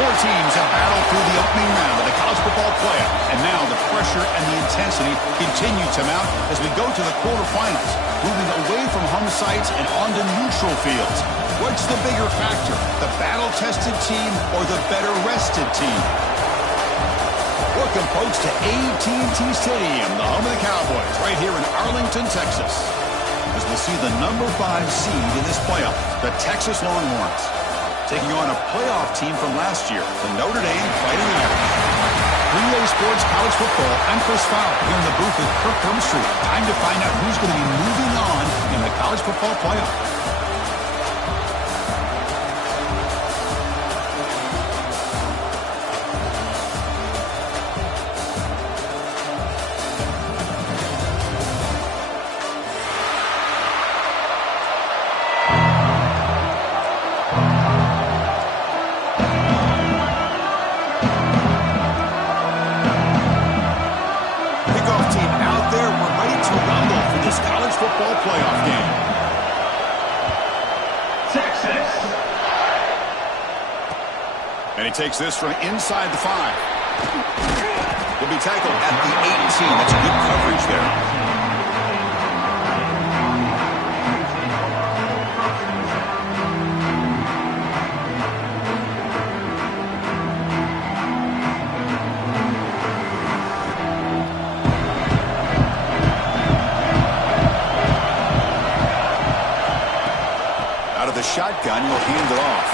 Four teams have battled through the opening round of the college football playoff, and now the pressure and the intensity continue to mount as we go to the quarterfinals, moving away from home sites and onto neutral fields. What's the bigger factor, the battle-tested team or the better-rested team? Welcome, folks, to AT&T Stadium, the home of the Cowboys, right here in Arlington, Texas, as we'll see the number 5 seed in this playoff, the Texas Longhorns, taking on a playoff team from last year, the Notre Dame Fighting Irish. 3A Sports College Football, I'm Chris Fowler here in the booth with Kirk Gumstreet. Time to find out who's going to be moving on in the college football playoff. Playoff game. Texas. And he takes this from inside the 5. Will be tackled at the 18. That's good coverage there. Shotgun, will hand it off.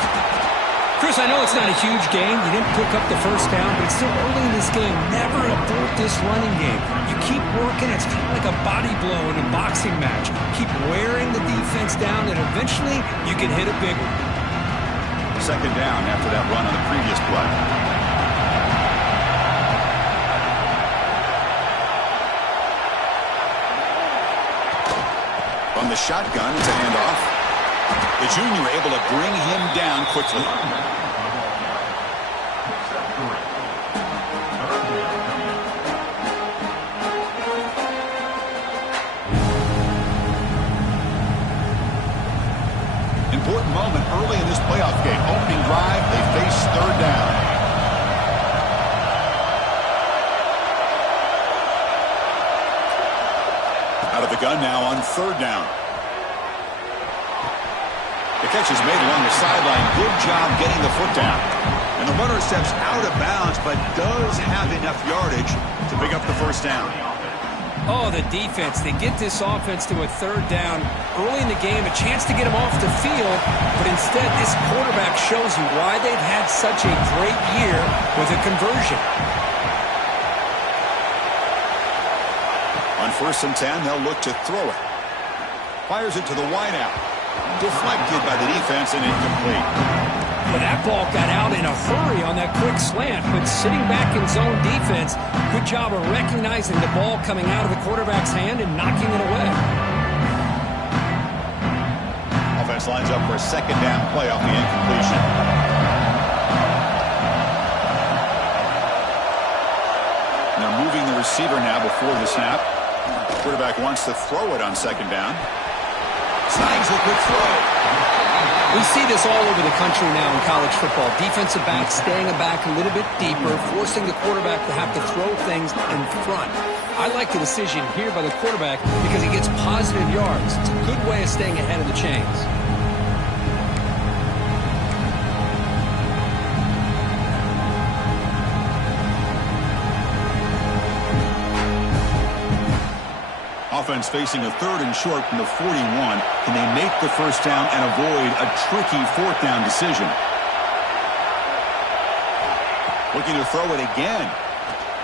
Chris, I know it's not a huge game. You didn't pick up the first down, but it's still early in this game. Never abort this running game. You keep working. It's kind of like a body blow in a boxing match. Keep wearing the defense down, and eventually you can hit a big one. Second down after that run on the previous play. From the shotgun, it's a handoff. The junior able to bring him down quickly. Important moment early in this playoff game. Opening drive, they face third down. Out of the gun now on third down. The catch is made along the sideline. Good job getting the foot down. And the runner steps out of bounds, but does have enough yardage to pick up the first down. Oh, the defense. They get this offense to a third down early in the game, a chance to get them off the field, but instead this quarterback shows you why they've had such a great year with a conversion. On 1st and 10, they'll look to throw it. Fires it to the wideout. Deflected by the defense and incomplete. Well, that ball got out in a hurry on that quick slant, but sitting back in zone defense, good job of recognizing the ball coming out of the quarterback's hand and knocking it away. Offense lines up for a second down play off the incompletion. And they're moving the receiver now before the snap. Quarterback wants to throw it on second down. Snags a quick throw. We see this all over the country now in college football. Defensive backs staying back a little bit deeper, forcing the quarterback to have to throw things in front. I like the decision here by the quarterback because he gets positive yards. It's a good way of staying ahead of the chains. Offense facing a third and short from the 41. Can they make the first down and avoid a tricky fourth down decision? Looking to throw it again.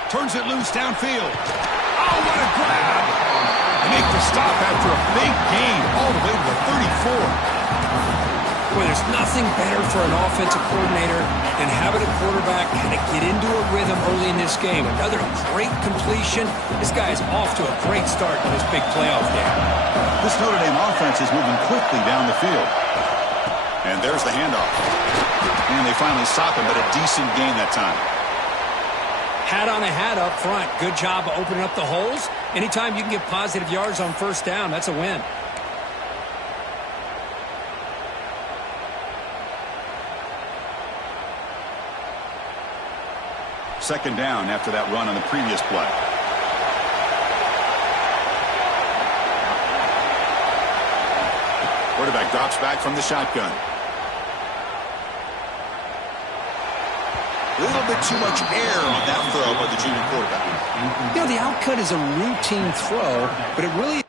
Turns it loose downfield. Oh, what a grab! They make the stop after a big gain all the way to the 34. Boy, there's nothing better for an offensive coordinator than having a quarterback kind of get into a rhythm early in this game. Another great completion. This guy is off to a great start in this big playoff game. This Notre Dame offense is moving quickly down the field. And there's the handoff. And they finally stop him, but a decent gain that time. Hat on a hat up front. Good job of opening up the holes. Anytime you can get positive yards on first down, that's a win. Second down after that run on the previous play. Quarterback drops back from the shotgun. A little bit too much air on that throw by the junior quarterback. You know, the outcut is a routine throw, but it really...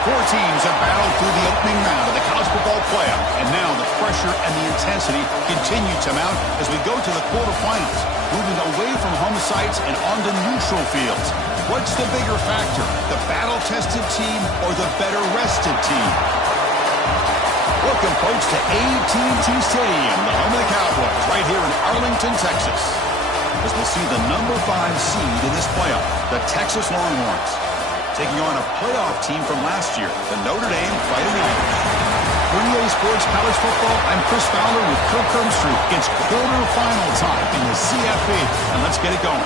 Four teams have battled through the opening round of the college football playoff, and now the pressure and the intensity continue to mount as we go to the quarterfinals, moving away from home sites and onto neutral fields. What's the bigger factor, the battle-tested team or the better-rested team? Welcome, folks, to AT&T Stadium, the home of the Cowboys, right here in Arlington, Texas, as we'll see the number 5 seed in this playoff, the Texas Longhorns, taking on a playoff team from last year, the Notre Dame Fighting Irish. For EA Sports College Football, I'm Chris Fowler with Kirk Herbstreit. It's quarterfinal time in the CFB, and let's get it going.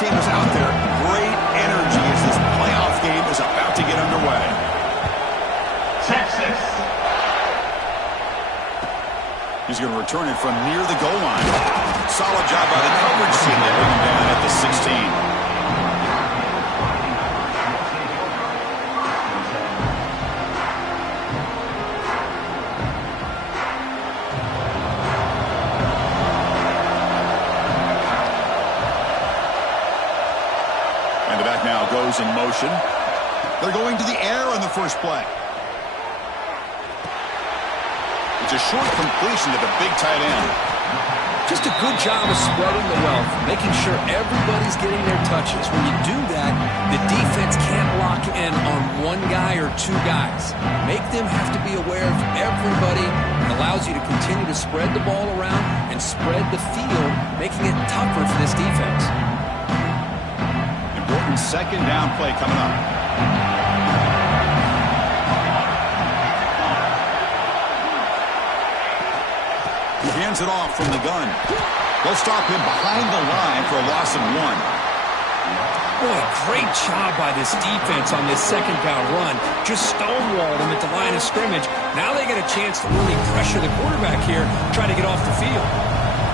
Team is out there. Great energy as this playoff game is about to get underway. Texas. He's going to return it from near the goal line. Solid job by the coverage team. They bring him down at the 16. Now goes in motion. They're going to the air on the first play. It's a short completion to the big tight end. Just a good job of spreading the wealth, making sure everybody's getting their touches. When you do that, the defense can't lock in on one guy or two guys. Make them have to be aware of everybody. It allows you to continue to spread the ball around and spread the field, making it tougher for this defense. Important second down play coming up. He hands it off from the gun. They'll stop him behind the line for a loss of 1. Boy, great job by this defense on this second down run. Just stonewalled him at the line of scrimmage. Now they get a chance to really pressure the quarterback here, try to get off the field.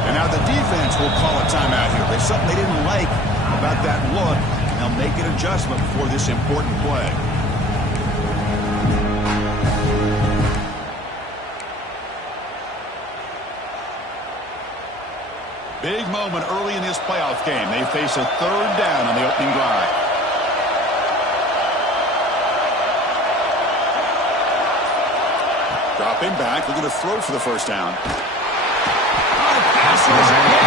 And now the defense will call a timeout here. There's something they didn't like about that look. They'll make an adjustment before this important play. Big moment early in this playoff game. They face a third down on the opening drive. Dropping back, looking to throw for the first down. Pass was home.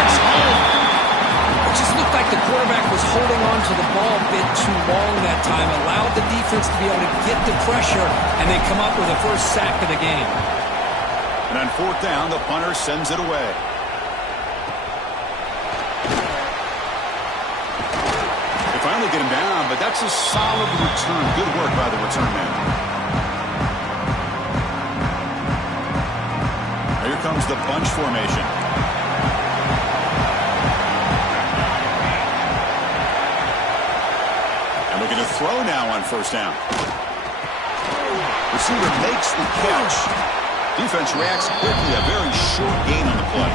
It just looked like the quarterback was holding on to the ball a bit too long that time, allowed the defense to be able to get the pressure, and they come up with the first sack of the game. And on fourth down, the punter sends it away. They finally get him down, but that's a solid return. Good work by the return man. Here comes the bunch formation. And looking to throw now on first down. Receiver makes the catch. Defense reacts quickly. A very short gain on the play.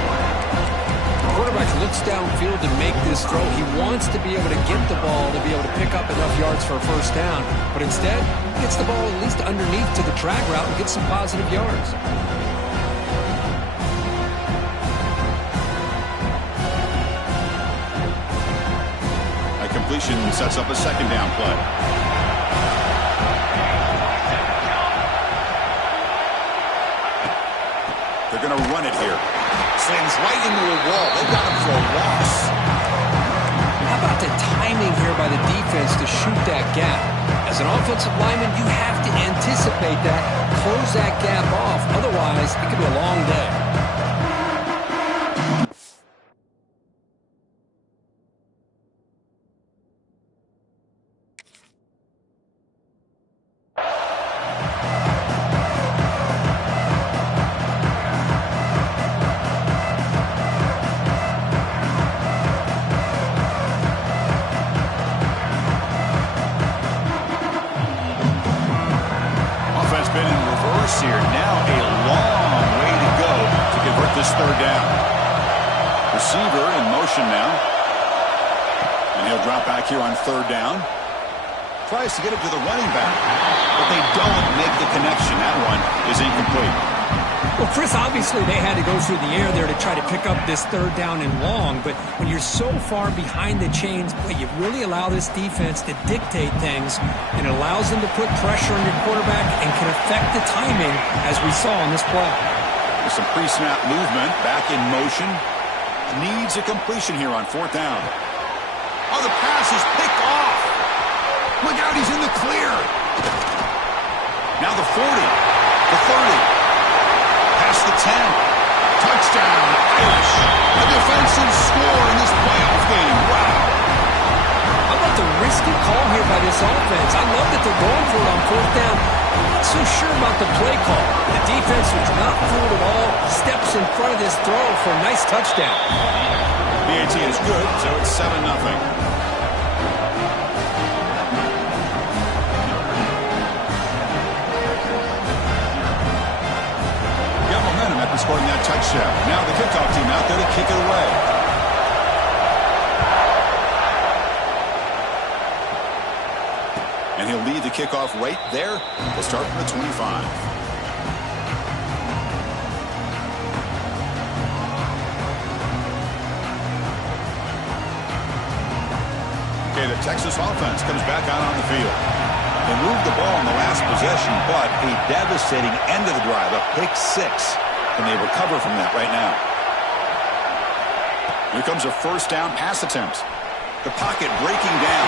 The quarterback looks downfield to make this throw. He wants to be able to get the ball to be able to pick up enough yards for a first down. But instead, he gets the ball at least underneath to the drag route and gets some positive yards. Completion sets up a second down play. They're going to run it here. Slams right into a wall. They've got him for a loss. How about the timing here by the defense to shoot that gap? As an offensive lineman, you have to anticipate that, close that gap off. Otherwise, it could be a long day. Here. Now a long way to go to convert this third down. Receiver in motion now. And he'll drop back here on third down. Tries to get it to the running back. But they don't make the connection. That one is incomplete. Well, Chris, obviously they had to go through the air there to try to pick up this third down and long, but when you're so far behind the chains, boy, you really allow this defense to dictate things, and it allows them to put pressure on your quarterback and can affect the timing, as we saw on this play. With some pre-snap movement, back in motion. Needs a completion here on fourth down. Oh, the pass is picked off. Look out, he's in the clear. Now the 40, the 30. Past the 10. Touchdown, Irish. A defensive score in this playoff game. Wow. How about the risky call here by this offense? I love that they're going for it on fourth down. I'm not so sure about the play call. The defense was not fooled at all. Steps in front of this throw for a nice touchdown. BAT is good, so it's 7-0. Scoring that touchdown. Now the kickoff team out there to kick it away. And he'll lead the kickoff right there. We'll start from the 25. Okay, the Texas offense comes back out on the field. They moved the ball in the last possession, but a devastating end of the drive, a pick 6. And they recover from that right now. Here comes a first down pass attempt. The pocket breaking down.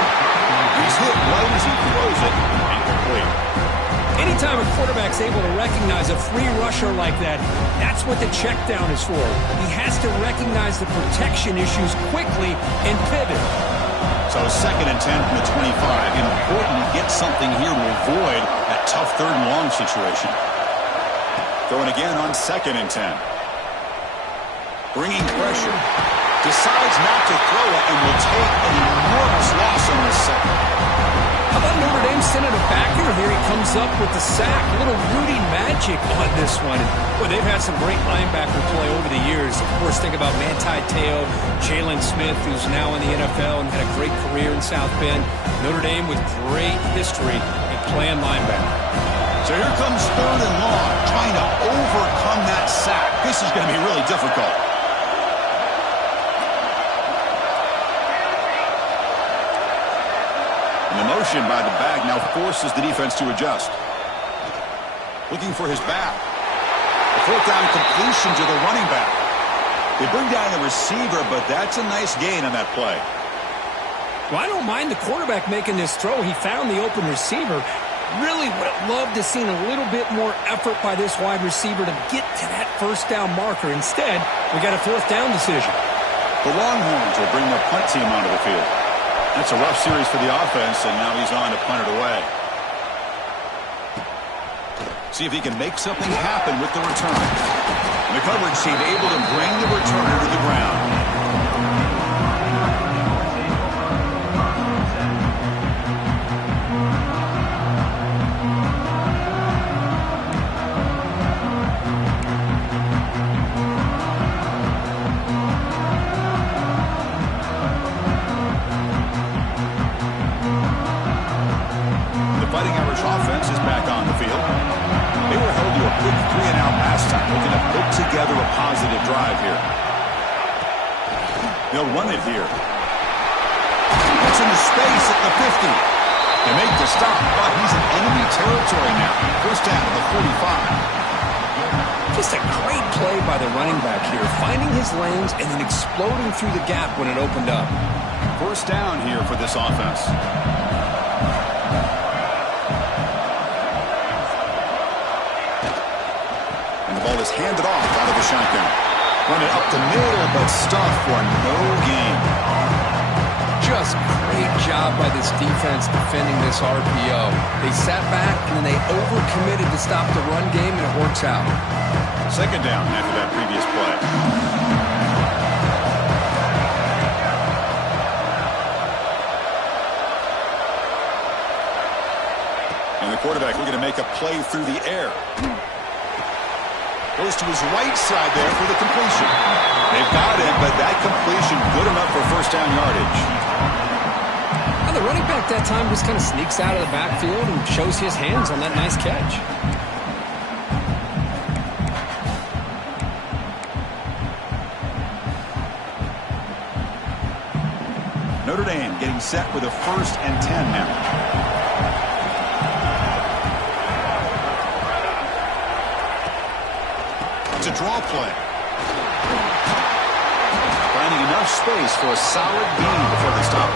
He's hit right as he throws it. Incomplete. Anytime a quarterback's able to recognize a free rusher like that, that's what the check down is for. He has to recognize the protection issues quickly and pivot. So 2nd and 10 from the 25. Important to get something here to avoid that tough 3rd and long situation. Throwing again on 2nd and 10. Bringing pressure. Decides not to throw it and will take an enormous loss on this second. How about Notre Dame sending a backer? Here he comes up with the sack. A little Rudy magic on this one. Boy, they've had some great linebacker play over the years. Of course, think about Manti Te'o, Jalen Smith, who's now in the NFL and had a great career in South Bend. Notre Dame with great history in playing linebacker. So here comes 3rd and long, trying to overcome that sack. This is going to be really difficult. The motion by the back now forces the defense to adjust. Looking for his back. The 4th down completion to the running back. They bring down the receiver, but that's a nice gain on that play. Well, I don't mind the quarterback making this throw. He found the open receiver. Really would have loved to seen a little bit more effort by this wide receiver to get to that first down marker. Instead, we got a 4th down decision. The Longhorns will bring their punt team onto the field. That's a rough series for the offense, and now he's on to punt it away. See if he can make something happen with the return. And the coverage team able to bring the returner to the ground. They'll run it here. Gets into space at the 50. They make the stop, but he's in enemy territory now. First down at the 45. Just a great play by the running back here, finding his lanes and then exploding through the gap when it opened up. First down here for this offense. And the ball is handed off out of the shotgun. Run it up the middle, but stuffed for no gain. Just great job by this defense defending this RPO. They sat back, and then they overcommitted to stop the run game, and it works out. 2nd down after that previous play. And the quarterback looking to make a play through the air. Goes to his right side there for the completion. They've got it, but that completion good enough for first down yardage. Now the running back that time just kind of sneaks out of the backfield and shows his hands on that nice catch. Notre Dame getting set with a 1st and 10 now. It's a draw play. Finding enough space for a solid gain before they stop.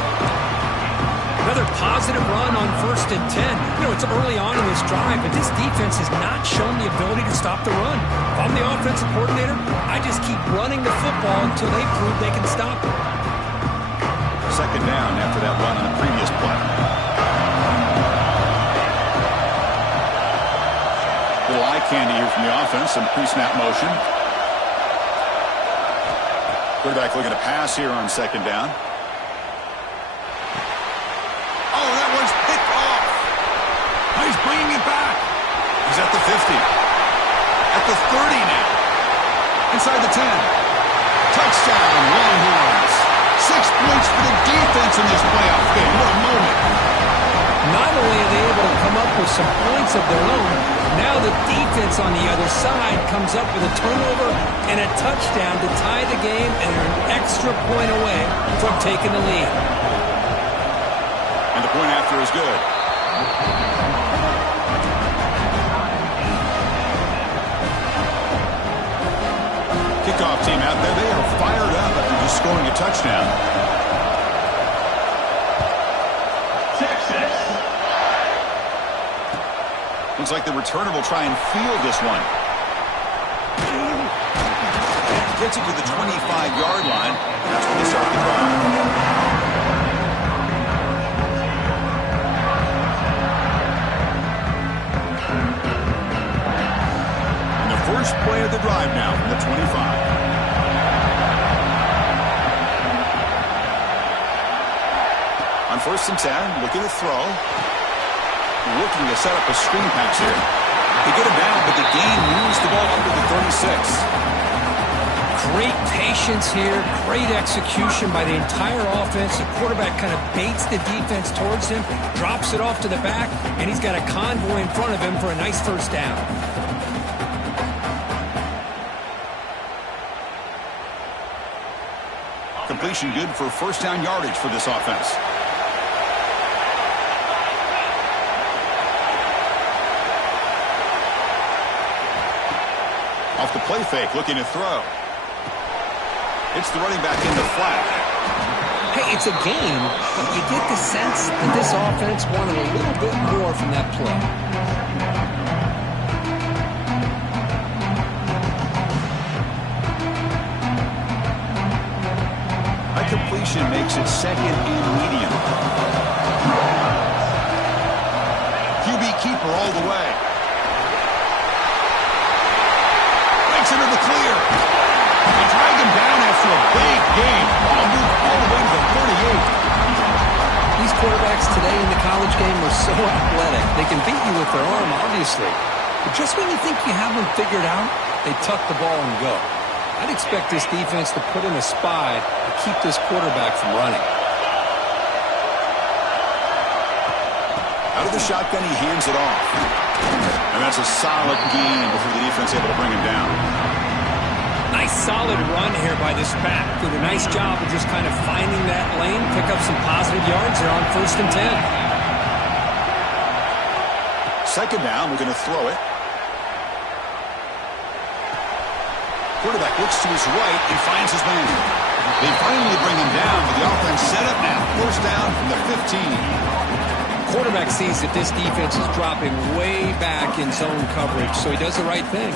Another positive run on 1st and 10. You know, it's early on in this drive, but this defense has not shown the ability to stop the run. If I'm the offensive coordinator, I just keep running the football until they prove they can stop it. 2nd down after that run on the previous play. Little eye candy here from the offense, some pre-snap motion. Quarterback looking to pass here on 2nd down. Oh, that one's picked off. Oh, he's bringing it back. He's at the 50. At the 30 now. Inside the 10. Touchdown, Longhorns. 6 points for the defense in this playoff game. What a moment. Not only are they able to come up with some points of their own, now the defense on the other side comes up with a turnover and a touchdown to tie the game, and they're an extra point away from taking the lead. And the point after is good. Kickoff team out there, they are fired up after just scoring a touchdown. Looks like the returner will try and field this one. Gets it to the 25-yard line. That's where they start the drive. And the first play of the drive now from the 25. On 1st and 10, looking to throw. Looking to set up a screen pass here. They get him down, but the gain moves the ball under the 36. Great patience here. Great execution by the entire offense. The quarterback kind of baits the defense towards him, drops it off to the back, and he's got a convoy in front of him for a nice first down. Completion good for first down yardage for this offense. Off the play fake, looking to throw. It's the running back in the flat. Hey, it's a game, but you get the sense that this offense wanted a little bit more from that play. That completion makes it second and medium. QB keeper all the way. Into the clear. They drag him down after a big game. Ball moved all the way to the 38. These quarterbacks today in the college game are so athletic. They can beat you with their arm, obviously. But just when you think you have them figured out, they tuck the ball and go. I'd expect this defense to put in a spy to keep this quarterback from running. Out of the shotgun, he hands it off. And that's a solid gain before the defense able to bring him down. Nice solid run here by this back. Did a nice job of just kind of finding that lane, pick up some positive yards there on 1st and 10. Second down, we're going to throw it. Quarterback looks to his right and finds his man. They finally bring him down, but the offense set up now. First down from the 15. Quarterback sees that this defense is dropping way back in zone coverage, so he does the right thing.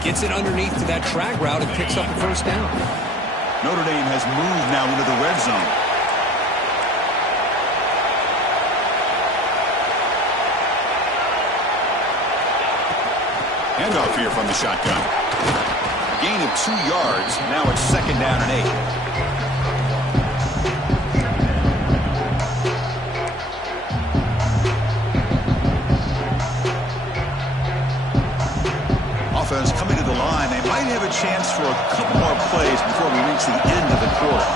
Gets it underneath to that drag route and picks up a first down. Notre Dame has moved now into the red zone. Handoff here from the shotgun. A gain of 2 yards. Now it's second down and 8. Offense coming to the line. They might have a chance for a couple more plays before we reach the end of the quarter.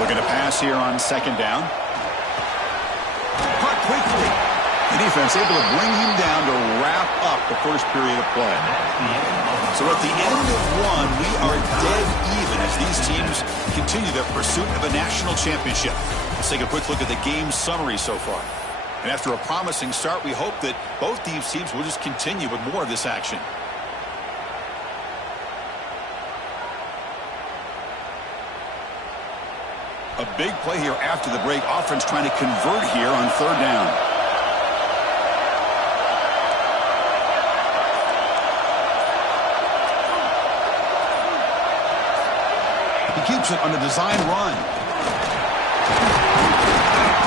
Looking to pass here on second down. Caught quickly. The defense able to bring him down to wrap up the first period of play. So at the end of one, we are dead even as these teams continue their pursuit of a national championship. Let's take a quick look at the game summary so far. And after a promising start, we hope that both these teams will just continue with more of this action. A big play here after the break. Offense trying to convert here on third down. He keeps it on a design run.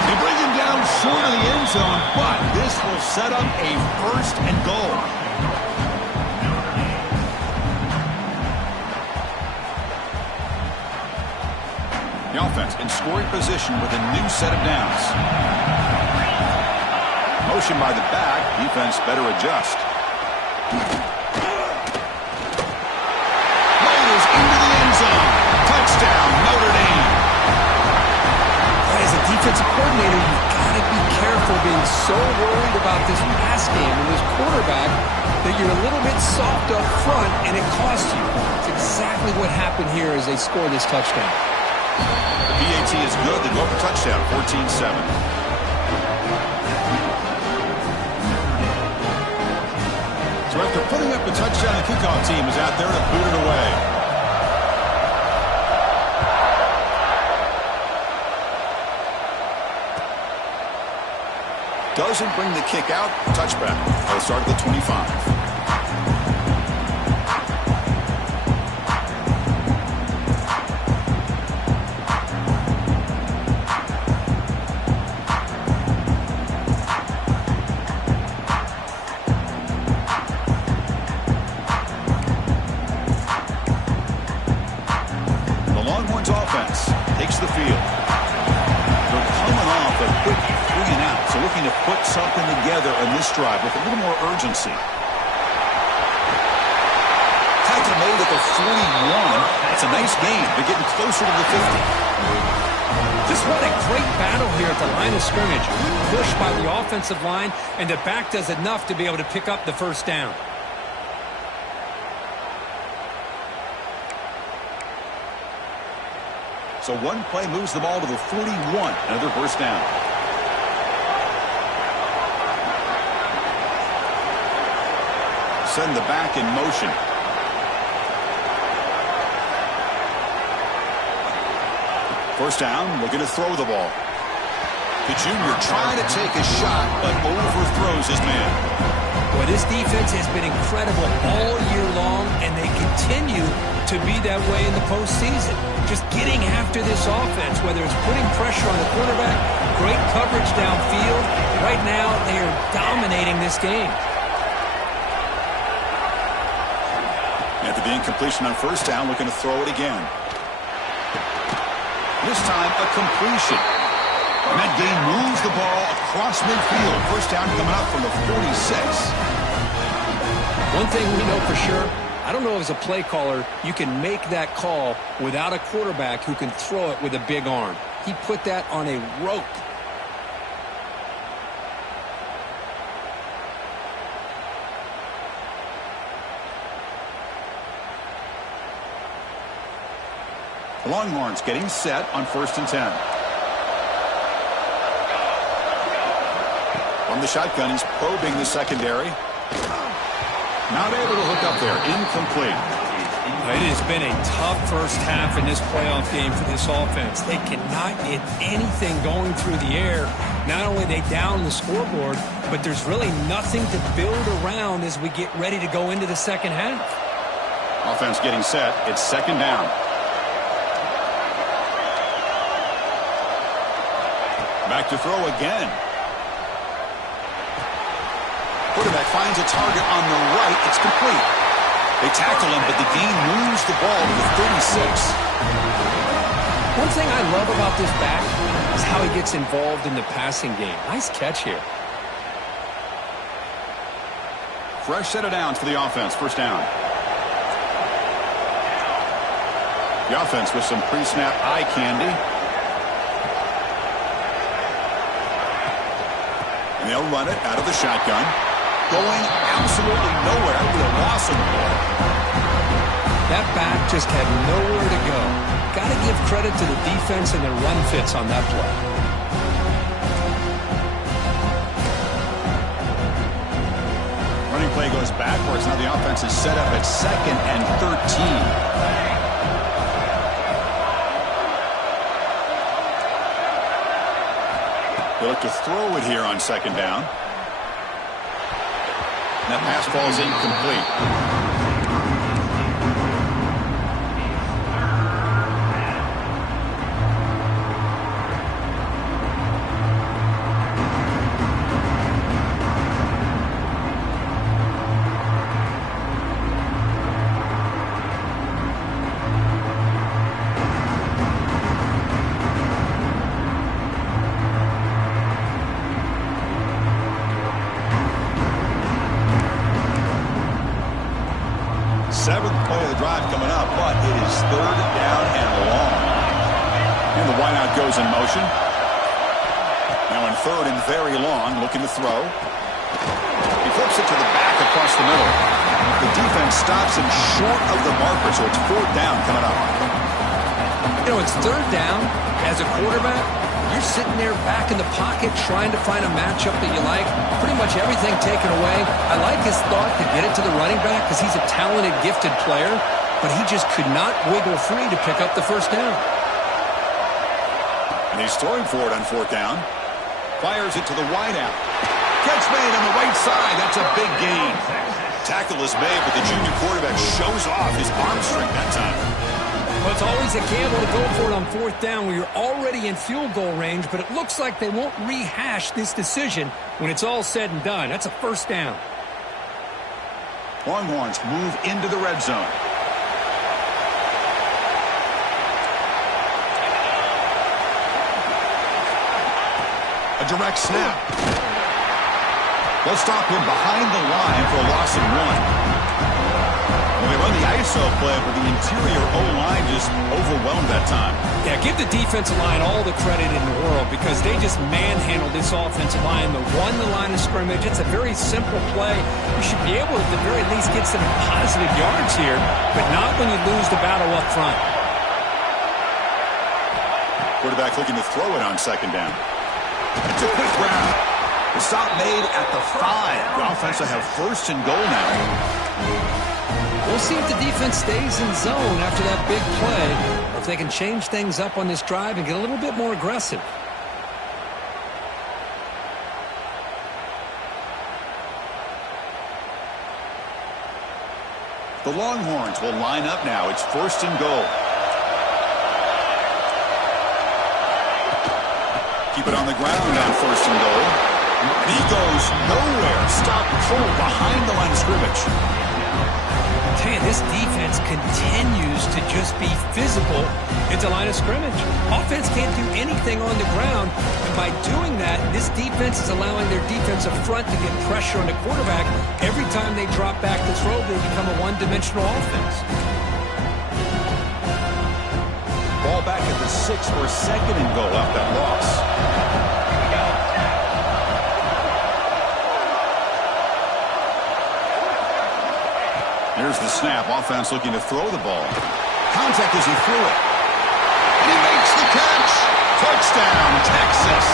They bring him down short of the end zone, but this will set up a first and goal. The offense in scoring position with a new set of downs. Motion by the back. Defense better adjust. Motors into the end zone. Touchdown, Notre Dame. As a defensive coordinator, you've got to be careful being so worried about this pass game and this quarterback that you're a little bit soft up front and it costs you. It's exactly what happened here as they score this touchdown. The PAT is good. They go for touchdown, 14-7. So after Putting up the touchdown, the kickoff team is out there to boot it away. Doesn't bring the kick out. Touchback. They'll start at the 25. Drive with a little more urgency. Tackle made at the 41. That's a nice gain. They're getting closer to the 50. Just what a great battle here at the line of scrimmage. Pushed by the offensive line, and the back does enough to be able to pick up the first down. So one play moves the ball to the 41. Another first down. Send the back in motion. First down, looking to throw the ball. The junior trying to take a shot, but overthrows his man. Well, this defense has been incredible all year long, and they continue to be that way in the postseason. Just getting after this offense, whether it's putting pressure on the quarterback, great coverage downfield. Right now, they are dominating this game. After the incompletion on first down, looking to throw it again. This time, a completion. And that gain moves the ball across midfield. First down coming up from the 46. One thing we know for sure, I don't know as a play caller, you can make that call without a quarterback who can throw it with a big arm. He put that on a rope. The Longhorns getting set on 1st and 10. From the shotgun, he's probing the secondary. Not able to hook up there. Incomplete. It has been a tough first half in this playoff game for this offense. They cannot get anything going through the air. Not only they down the scoreboard, but there's really nothing to build around as we get ready to go into the second half. Offense getting set. It's second down. Back to throw again. Quarterback finds a target on the right. It's complete. They tackle him, but the gain moves the ball to the 36. One thing I love about this back is how he gets involved in the passing game. Nice catch here. Fresh set of downs for the offense. First down. The offense with some pre-snap eye candy. And they'll run it out of the shotgun. Going absolutely nowhere with a loss of the ball. That back just had nowhere to go. Got to give credit to the defense and their run fits on that play. Running play goes backwards. Now the offense is set up at 2nd and 13. They look to throw it here on second down. That pass ball is incomplete. Seventh play of the drive coming up, but it is third down and long. And the wideout goes in motion. Now in third and very long, looking to throw. He flips it to the back across the middle. The defense stops him short of the marker, so it's fourth down coming up. You know, it's third down. As a quarterback, you're sitting there back in the pocket trying to find a matchup that you like. Pretty much everything taken away. I like quickest thought to get it to the running back because he's a talented, gifted player, but he just could not wiggle free to pick up the first down. And he's throwing for it on fourth down. Fires it to the wideout. Catch made on the right side. That's a big gain. Tackle is made, but the junior quarterback shows off his arm strength that time. Well, it's always a gamble to go for it on fourth down when you're already in field goal range, but it looks like they won't rehash this decision when it's all said and done. That's a first down. Longhorns move into the red zone. A direct snap. They'll stop him behind the line for a loss of 1. When they run the ISO play, but the interior O-line just overwhelmed that time. Yeah, give the defensive line all the credit in the world because they just manhandled this offensive line. They won the line of scrimmage. It's a very simple play. You should be able to, at the very least, get some positive yards here, but not when you lose the battle up front. Quarterback looking to throw it on second down. It's a quick round. The stop made at the 5. The offense will have first and goal now. We'll see if the defense stays in zone after that big play, or if they can change things up on this drive and get a little bit more aggressive. The Longhorns will line up now. It's first and goal. Keep it on the ground on first and goal. And he goes nowhere. Stop full behind the line of scrimmage. Man, this defense continues to just be physical at the line of scrimmage. Offense can't do anything on the ground, and by doing that, this defense is allowing their defensive front to get pressure on the quarterback. Every time they drop back to throw, they become a one-dimensional offense. Ball back at the 6 for a second and goal up that loss. Here's the snap. Offense looking to throw the ball. Contact as he threw it. And he makes the catch. Touchdown, Texas.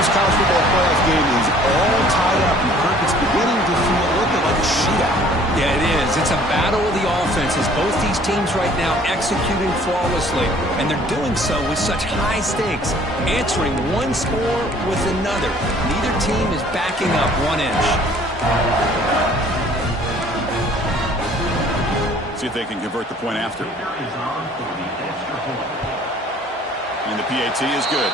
This college football playoff game is all tied up, and Kirk, it's beginning to feel a little bit like a shootout. Yeah, it is. It's a battle of the offenses. Both these teams right now executing flawlessly, and they're doing so with such high stakes, answering one score with another. Neither team is backing up 1 inch. See if they can convert the point after. And the PAT is good.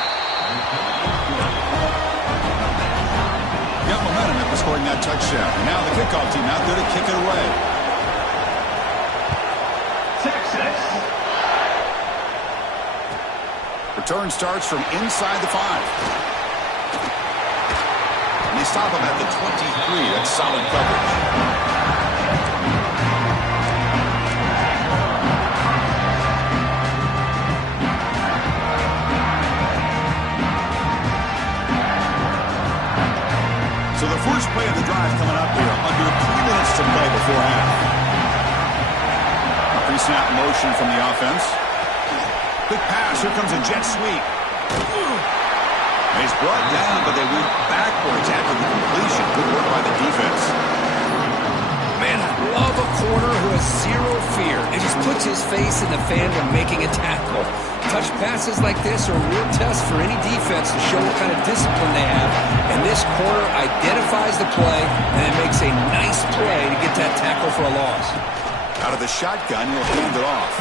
Got momentum after scoring that touchdown. Now the kickoff team out there to kick it away. Texas. Return starts from inside the 5. And they stop him at the 23. That's solid coverage. So the first play of the drive coming up here, under 3 minutes to play before half. Pre-snap motion from the offense. Quick pass, here comes a jet sweep. And he's brought down, but they went backwards after the completion. Good work by the defense. Man, I love a corner who has zero fear. It just puts his face in the fan when making a tackle. Touch passes like this are a real test for any defense to show what kind of discipline they have. And this corner identifies the play and then makes a nice play to get that tackle for a loss. Out of the shotgun, he'll hand it off.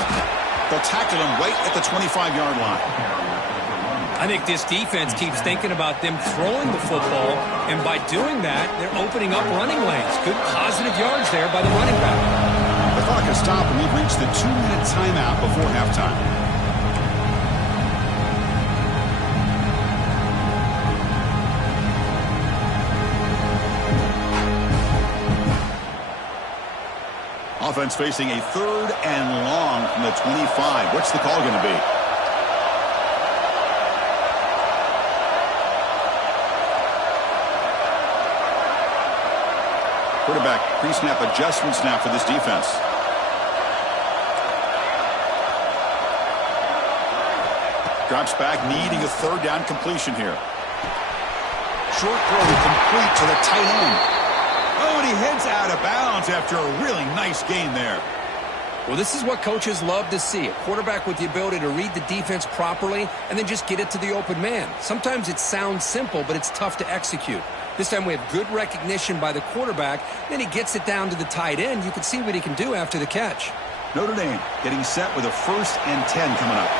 They'll tackle him right at the 25-yard line. I think this defense keeps thinking about them throwing the football, and by doing that, they're opening up running lanes. Good positive yards there by the running back. The clock has stopped, and we've reached the 2-minute timeout before halftime. Offense facing a 3rd and long from the 25. What's the call going to be? Quarterback pre-snap adjustments now for this defense. Drops back, needing a 3rd down completion here. Short throw complete to the tight end. bounds after a really nice gain there. Well, this is what coaches love to see. A quarterback with the ability to read the defense properly and then just get it to the open man. Sometimes it sounds simple, but it's tough to execute. This time we have good recognition by the quarterback. Then he gets it down to the tight end. You can see what he can do after the catch. Notre Dame getting set with a 1st and 10 coming up.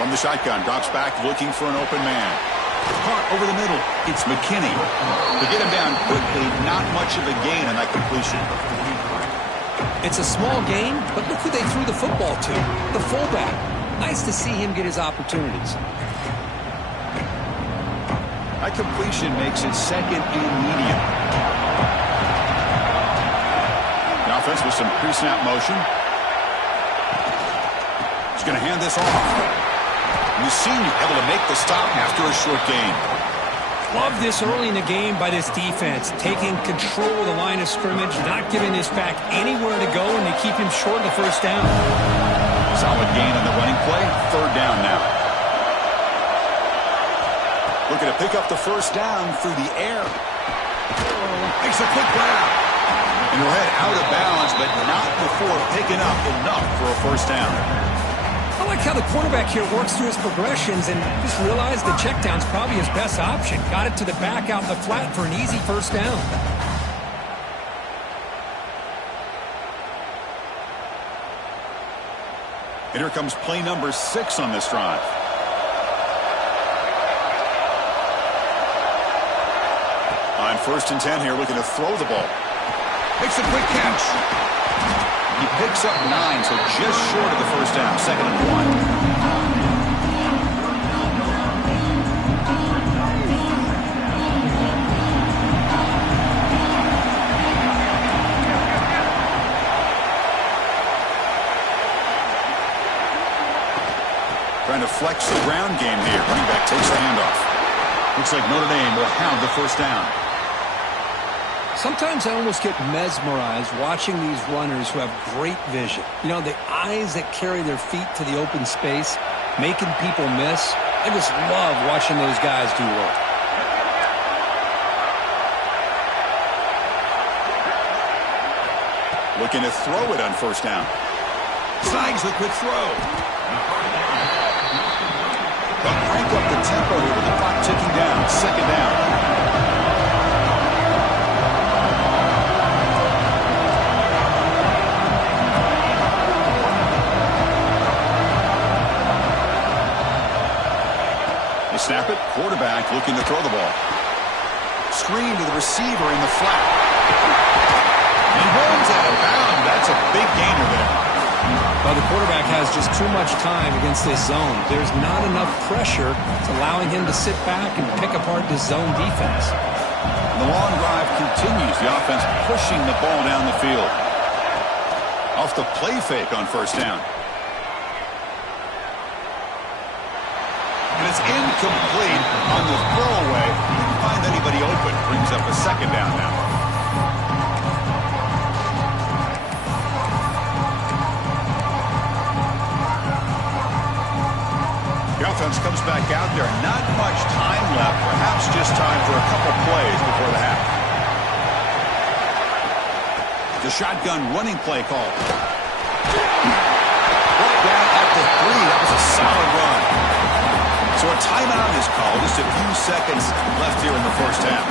From the shotgun, drops back looking for an open man. Caught over the middle. It's McKinney. To get him down quickly, not much of a gain on that completion. It's a small gain, but look who they threw the football to. The fullback. Nice to see him get his opportunities. That completion makes it 2nd and medium. The offense with some pre-snap motion. He's going to hand this off. The senior able to make the stop after a short gain. Love this early in the game by this defense, taking control of the line of scrimmage, not giving this back anywhere to go, and they keep him short of the 1st down. Solid gain on the running play. 3rd down now. Looking to pick up the 1st down through the air. Makes a quick grab. And he'll head out of bounds, but not before picking up enough for a 1st down. I like how the quarterback here works through his progressions and just realized the check down's probably his best option. Got it to the back out in the flat for an easy 1st down. And here comes play number 6 on this drive. On 1st and 10 here, looking to throw the ball. Makes a quick catch. He picks up 9, so just short of the 1st down. 2nd and 1. Trying to flex the ground game here. Running back takes the handoff. Looks like Notre Dame will have the 1st down. Sometimes I almost get mesmerized watching these runners who have great vision. You know, the eyes that carry their feet to the open space, making people miss. I just love watching those guys do work. Looking to throw it on 1st down. Snags the quick throw. They'll crank up the tempo here with the clock ticking down. 2nd down. Snap it. Quarterback looking to throw the ball. Screen to the receiver in the flat. He runs out of bounds. That's a big gainer there. Well, the quarterback has just too much time against this zone. There's not enough pressure to allowing him to sit back and pick apart this zone defense. The long drive continues. The offense pushing the ball down the field. Off the play fake on 1st down. And it's incomplete on the throwaway. Didn't find anybody open. Brings up a 2nd down now. The offense comes back out there. Not much time left. Perhaps just time for a couple plays before the half. The shotgun running play call. Right down at the 3. That was a solid run. So a timeout is called. Just a few seconds left here in the 1st half.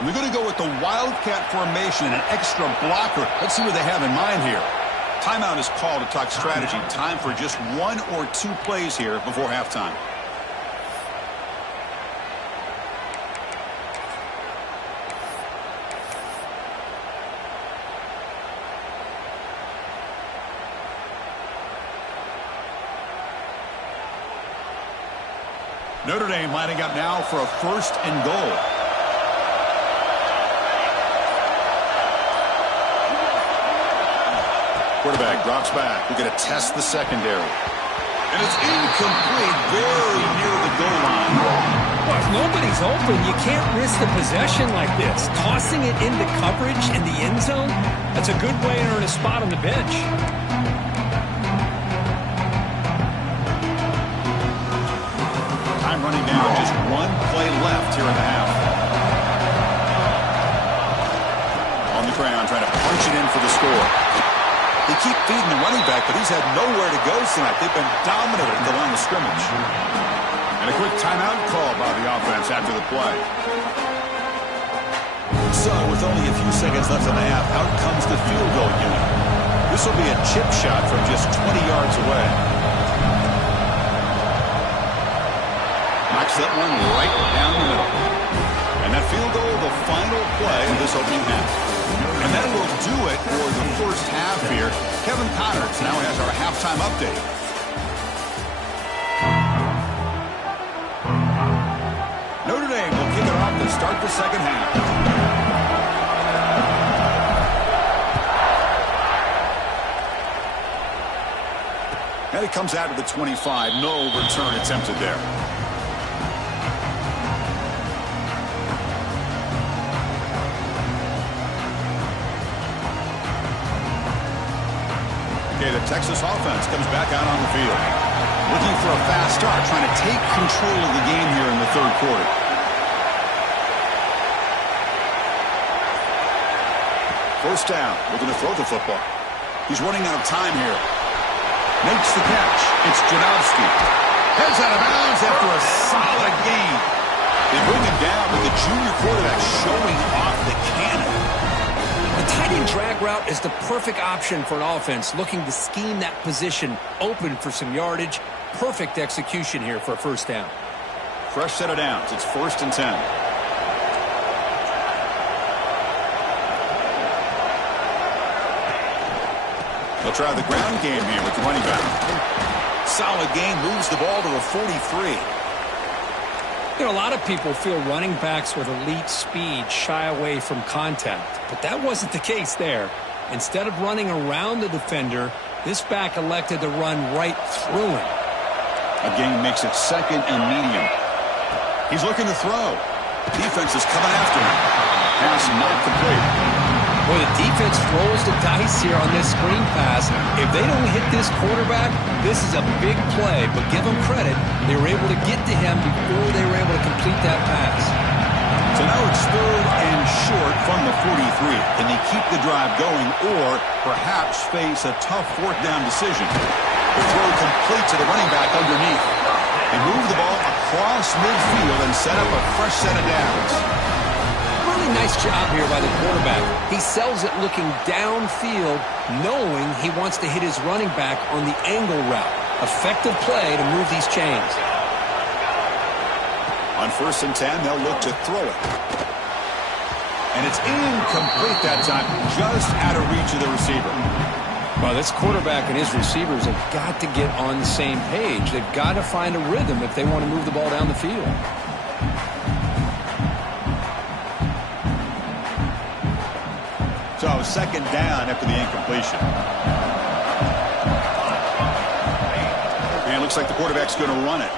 And they're going to go with the Wildcat formation and an extra blocker. Let's see what they have in mind here. Timeout is called to talk strategy. Time for just 1 or 2 plays here before halftime. Notre Dame lining up now for a 1st and goal. Quarterback drops back. We're going to test the secondary. And it's incomplete, very near the goal line. Well, if nobody's open, you can't risk the possession like this. Tossing it into coverage in the end zone, that's a good way to earn a spot on the bench. Time running down, just one play left here in the half. On the ground, trying to punch it in for the score. They keep feeding the running back, but he's had nowhere to go tonight. They've been dominant at the line of scrimmage. And a quick timeout call by the offense after the play. So, with only a few seconds left in the half, out comes the field goal unit. This will be a chip shot from just 20 yards away. Knocks that one right down the middle. And that field goal, the final play of this opening half. And that will do it for the first half here. Kevin Connors now has our halftime update. Notre Dame will kick it off to start the second half. And it comes out to the 25. No return attempted there. Okay, the Texas offense comes back out on the field. Looking for a fast start, trying to take control of the game here in the third quarter. First down, looking to throw the football. He's running out of time here. Makes the catch. It's Janowski. Heads out of bounds after a solid gain. They bring him down with the junior quarterback showing off the cannon. The tight end drag route is the perfect option for an offense looking to scheme that position open for some yardage. Perfect execution here for a first down. Fresh set of downs. It's 1st and 10. They'll try the ground game here with the running back. Solid gain, moves the ball to the 43. You know, a lot of people feel running backs with elite speed shy away from contact, but that wasn't the case there. Instead of running around the defender, this back elected to run right through him. A gain makes it 2nd and medium. He's looking to throw. Defense is coming after him. Pass not complete. Boy, the defense rolls the dice here on this screen pass. If they don't hit this quarterback, this is a big play. But give them credit, they were able to get to him before they were able to complete that pass. So now it's 3rd and short from the 43. Can they keep the drive going or perhaps face a tough 4th down decision? The throw complete to the running back underneath. They move the ball across midfield and set up a fresh set of downs. Really nice job here by the quarterback. He sells it looking downfield, knowing he wants to hit his running back on the angle route. Effective play to move these chains. On 1st and 10, they'll look to throw it. And it's incomplete that time, just out of reach of the receiver. Well, this quarterback and his receivers have got to get on the same page. They've got to find a rhythm if they want to move the ball down the field. So 2nd down after the incompletion. And it looks like the quarterback's going to run it.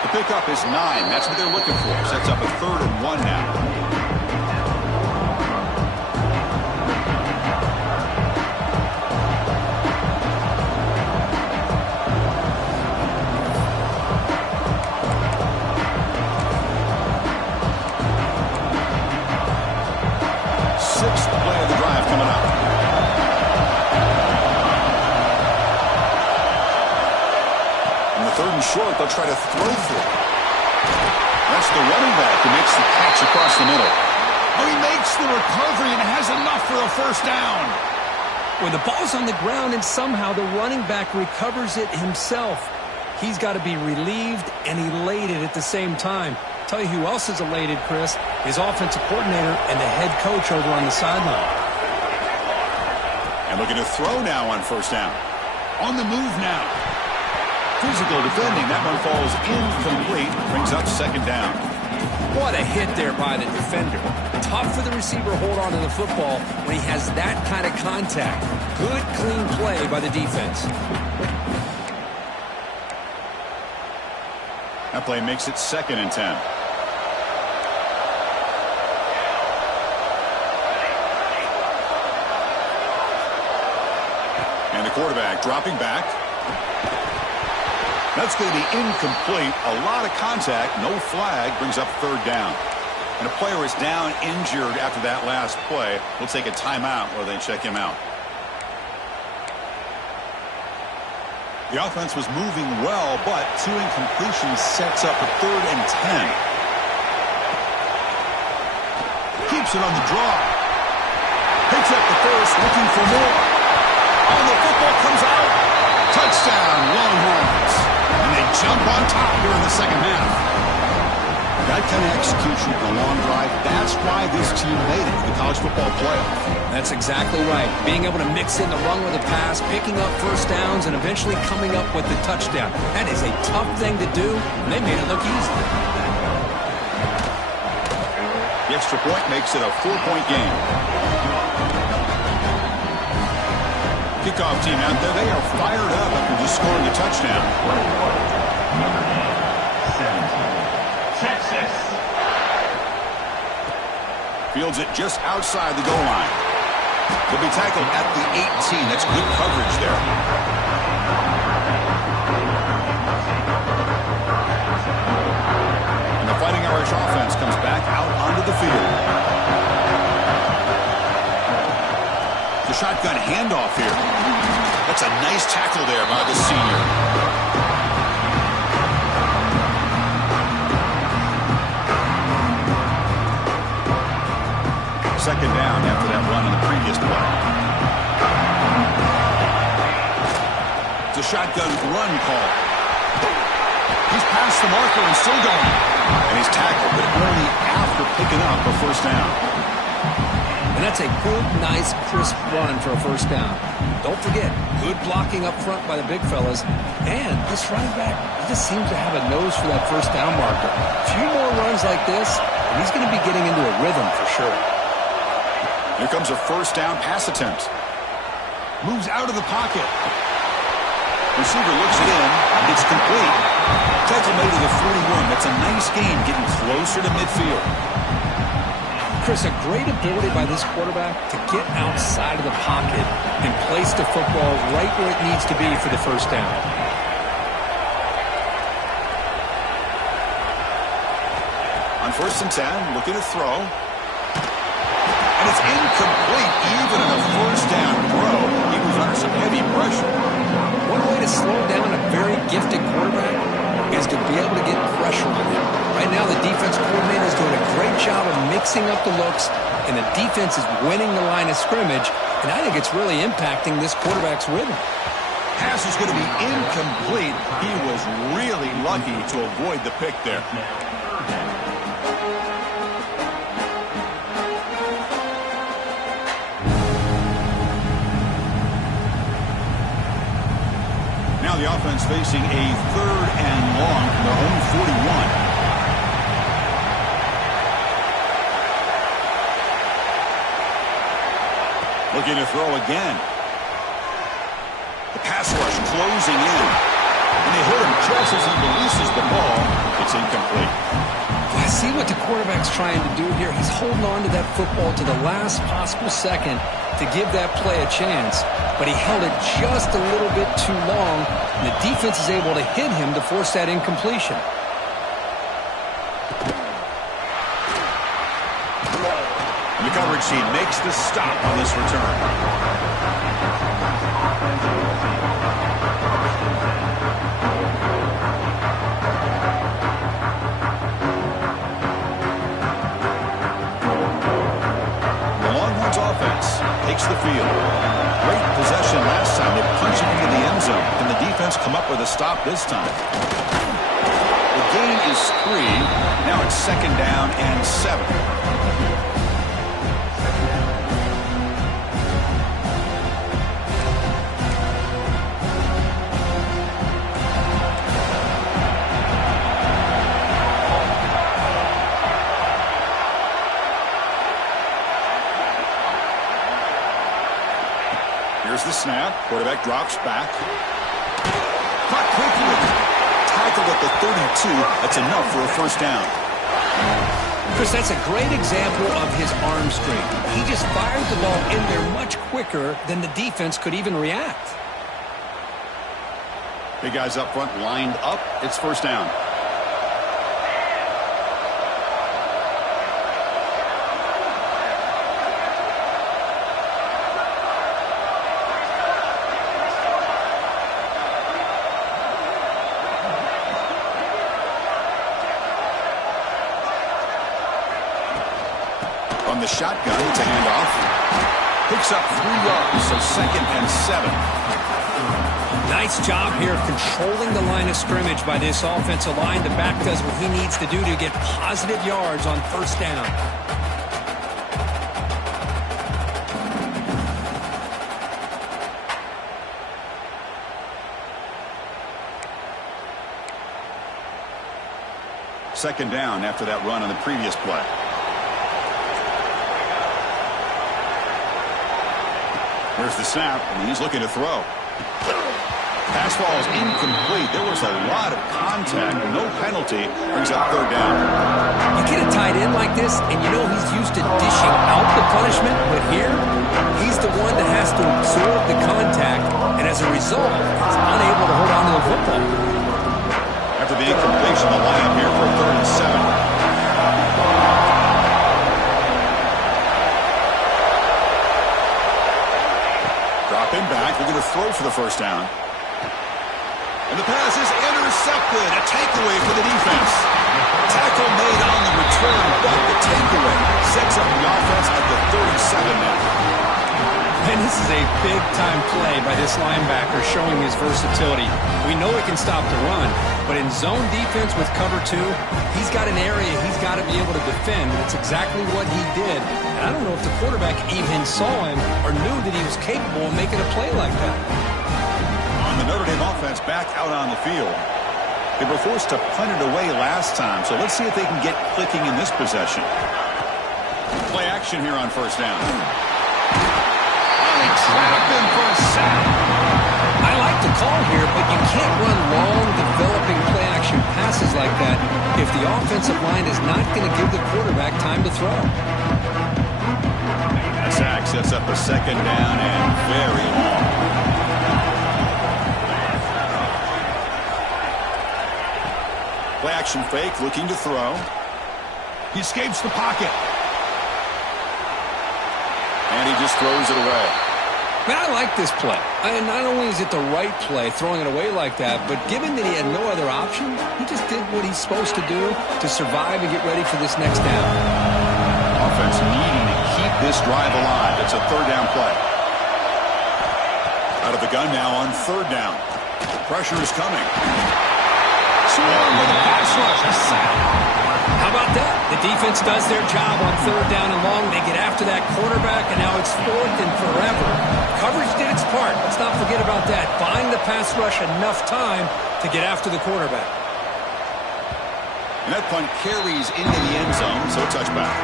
The pickup is 9. That's what they're looking for. Sets up a 3rd and 1 now. Short, they'll try to throw for it. That's the running back who makes the catch across the middle. Oh, he makes the recovery and has enough for a first down. When the ball's on the ground and somehow the running back recovers it himself, he's got to be relieved and elated at the same time. Tell you who else is elated, Chris, his offensive coordinator and the head coach over on the sideline. And looking to throw now on 1st down. On the move now. Physical defending. That one falls incomplete. Brings up 2nd down. What a hit there by the defender. Tough for the receiver to hold on to the football when he has that kind of contact. Good, clean play by the defense. That play makes it 2nd and 10. And the quarterback dropping back. That's going to be incomplete. A lot of contact. No flag. Brings up 3rd down. And a player is down injured after that last play. We'll take a timeout while they check him out. The offense was moving well, but 2 incompletions sets up a 3rd and 10. Keeps it on the draw. Picks up the first, looking for more. And the football comes out. Touchdown, Longhorns. And they jump on top here in the second half. That kind of execution in a long drive, that's why this team made it to the college football playoff. That's exactly right. Being able to mix in the run with a pass, picking up first downs, and eventually coming up with the touchdown. That is a tough thing to do, and they made it look easy. The extra point makes it a 4-point game. Kickoff team out there, they are fired up after just scoring a touchdown. Texas. Fields it just outside the goal line. He'll be tackled at the 18. That's good coverage there. And the Fighting Irish offense comes back out onto the field. The shotgun handoff here. That's a nice tackle there by the senior. 2nd down after that run on the previous play. It's a shotgun run call. He's past the marker and still going. And he's tackled, but only after picking up a 1st down. And that's a good, nice, crisp run for a 1st down. Don't forget, good blocking up front by the big fellas. And this running back, he just seems to have a nose for that 1st down marker. A few more runs like this, and he's going to be getting into a rhythm for sure. Here comes a 1st down pass attempt. Moves out of the pocket. Receiver looks it in. It's complete. Tackle made to the 41. That's a nice gain, getting closer to midfield. Chris, a great ability by this quarterback to get outside of the pocket and place the football right where it needs to be for the 1st down. On 1st and 10, looking to throw. And it's incomplete, even in a 1st down throw. He was under some heavy pressure. One way to slow down a very gifted quarterback is to be able to get pressure on him. Right now, the defense coordinator is doing a great job of mixing up the looks, and the defense is winning the line of scrimmage, and I think it's really impacting this quarterback's rhythm. Pass is going to be incomplete. He was really lucky to avoid the pick there. Now the offense facing a 3rd and long from their own 41. Looking to throw again. The pass rush closing in. And they hit him just as he releases the ball. It's incomplete. I see what the quarterback's trying to do here. He's holding on to that football to the last possible second to give that play a chance. But he held it just a little bit too long, and the defense is able to hit him to force that incompletion. And the coverage team makes the stop on this return. The Longhorns offense takes the field. Great possession last time. They punched it into the end zone. Can the defense come up with a stop this time? The gain is 3. Now it's 2nd down and 7. Here's the snap. Quarterback drops back. Caught quickly. tackled at the 32. That's enough for a first down. Chris, that's a great example of his arm strength. He just fired the ball in there much quicker than the defense could even react. Big guys up front lined up. It's first down. From the shotgun, it's a handoff. Picks up 3 yards, so 2nd and 7. Nice job here of controlling the line of scrimmage by this offensive line. The back does what he needs to do to get positive yards on first down. Second down after that run on the previous play. Here's the snap, and he's looking to throw. Pass ball is incomplete. There was a lot of contact. No penalty. Brings up third down. You get a tight end like this, and you know he's used to dishing out the punishment, but here, he's the one that has to absorb the contact, and as a result, he's unable to hold on to the football. After the incompletion, the lineup here for a 3rd and 7. Dropping back, looking to throw for the first down. And the pass is intercepted. A takeaway for the defense. Tackle made on the return, but the takeaway sets up the offense at the 37 now. And this is a big-time play by this linebacker showing his versatility. We know he can stop the run, but in zone defense with cover 2, he's got an area he's got to be able to defend, and it's exactly what he did. And I don't know if the quarterback even saw him or knew that he was capable of making a play like that. On the Notre Dame offense back out on the field. They were forced to punt it away last time, so let's see if they can get clicking in this possession. Play action here on first down. Trapped him for a sack. I like the call here, but you can't run long, developing play-action passes like that if the offensive line is not going to give the quarterback time to throw. A sack sets up a second down and very long. Play-action fake, looking to throw. He escapes the pocket. And he just throws it away. Man, I like this play. And not only is it the right play, throwing it away like that, but given that he had no other option, he just did what he's supposed to do to survive and get ready for this next down. Offense needing to keep this drive alive. It's a third down play. Out of the gun now on third down. Pressure is coming. Swarm with a pass rush. A sack. How about that? The defense does their job on third down and long. They get after that quarterback, and now it's 4th and forever. Coverage did its part. Let's not forget about that. Buying the pass rush enough time to get after the quarterback. And that punt carries into the end zone, so a touchback.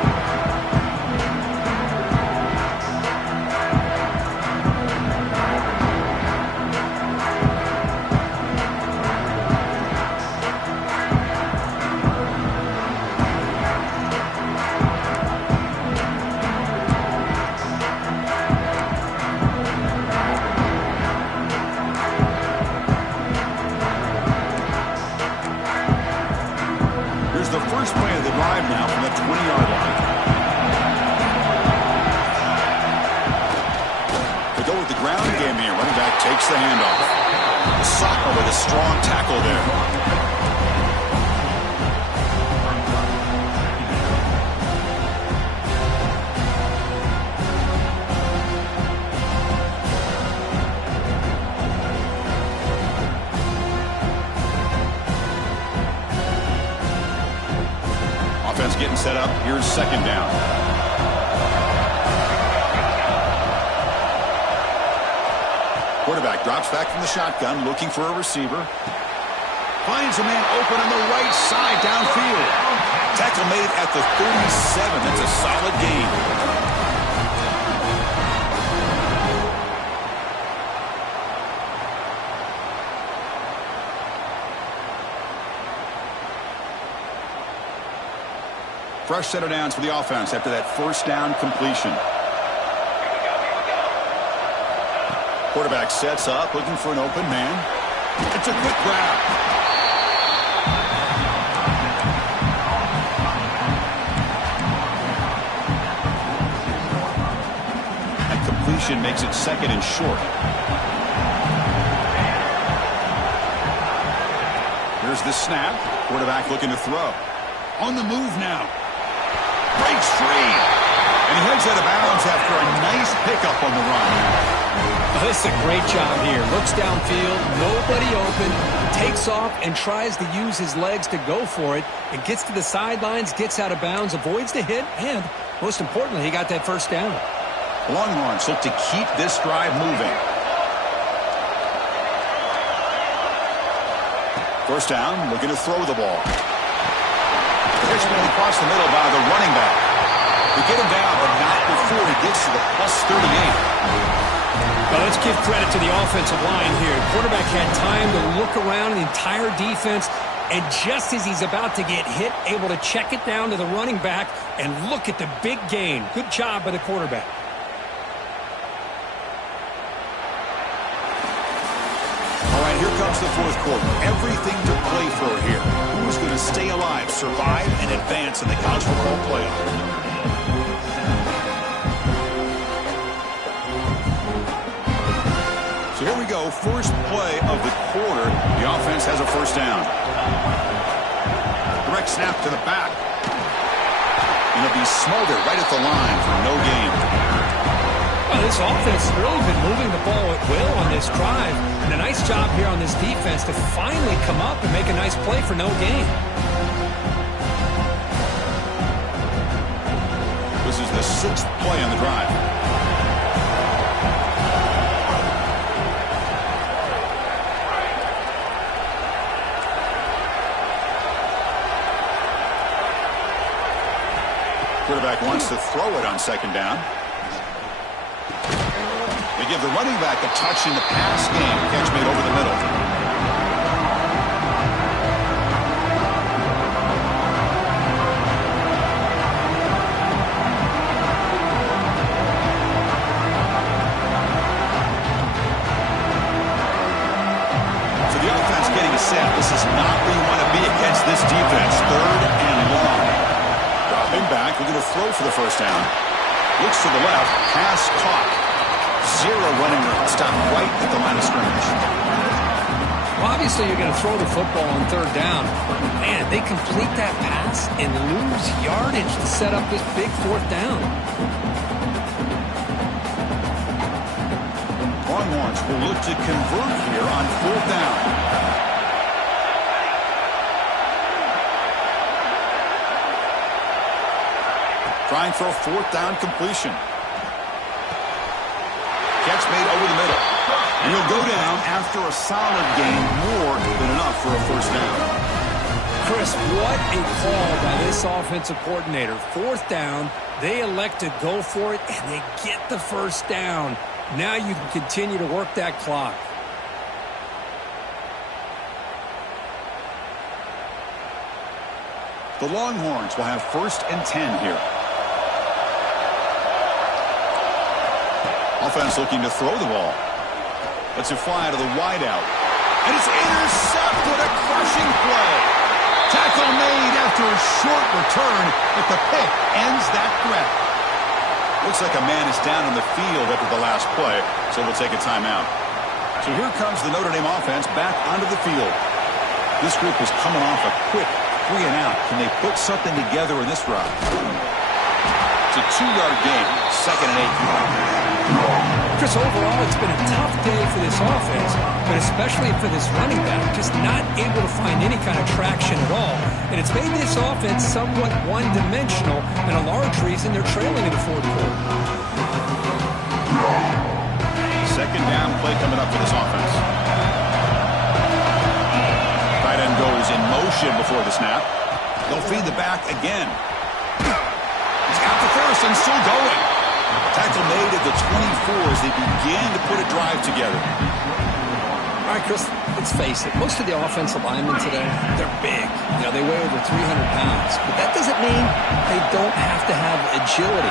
First play of the drive now from the 20-yard line. To go with the ground game here, running back takes the handoff. Saka with a strong tackle there. Offense getting set up. Here's second down. Quarterback drops back from the shotgun, looking for a receiver. Finds a man open on the right side downfield. Tackle made at the 37. That's a solid gain. Fresh set of downs for the offense after that first down completion. Quarterback sets up, looking for an open man. It's a quick grab. That completion makes it second and short. Here's the snap. Quarterback looking to throw. On the move now. Breaks free. And he heads out of bounds after a nice pickup on the run. Oh, this is a great job here. Looks downfield, nobody open, takes off and tries to use his legs to go for it. And gets to the sidelines, gets out of bounds, avoids the hit, and most importantly, he got that first down. Longhorns look to keep this drive moving. First down, looking to throw the ball. Pitch made across the middle by the running back. We get him down, but not before he gets to the +38. Well, let's give credit to the offensive line here. The quarterback had time to look around the entire defense, and just as he's about to get hit, able to check it down to the running back, and look at the big gain. Good job by the quarterback. All right, here comes the fourth quarter. Everything to play for here. Who's going to stay alive, survive, and advance in the college football playoff? So here we go, first play of the quarter. The offense has a first down. Direct snap to the back. And it'll be smothered right at the line for no gain. Well, this offense has really been moving the ball at will on this drive. And a nice job here on this defense to finally come up and make a nice play for no gain. This is the 6th play on the drive. Quarterback wants to throw it on second down. They give the running back a touch in the pass game. Catch made over the middle. So the offense getting set. This is not where you want to be against this defense. Third and long. Dropping back, we're going to throw for the first down. Looks to the left, pass caught. Zero running room, stop right at the line of scrimmage. Well, obviously you're going to throw the football on third down. But man, they complete that pass and lose yardage to set up this big fourth down. Longhorns will look to convert here on fourth down. Trying for a fourth down completion. Catch made over the middle. And he'll go down after a solid gain, more than enough for a first down. Chris, what a call by this offensive coordinator. Fourth down, they elect to go for it, and they get the first down. Now you can continue to work that clock. The Longhorns will have 1st and 10 here. Offense looking to throw the ball. Lets it fly to the wideout. And it's intercepted, a crushing play. Tackle made after a short return, but the pick ends that threat. Looks like a man is down on the field after the last play, so we'll take a timeout. So here comes the Notre Dame offense back onto the field. This group is coming off a quick 3 and out. Can they put something together in this drive? It's a 2-yard gain, 2nd and 8. Chris, overall, it's been a tough day for this offense, but especially for this running back, just not able to find any kind of traction at all. And it's made this offense somewhat one-dimensional, and a large reason they're trailing in the fourth quarter. Second down play coming up for this offense. Tight end goes in motion before the snap. They'll feed the back again. He's got the first and still going. Tackle made at the 24 as they begin to put a drive together. All All right, Chris, let's face it. Most of the offensive linemen today, they're big. You know, they weigh over 300 pounds. But that doesn't mean they don't have to have agility.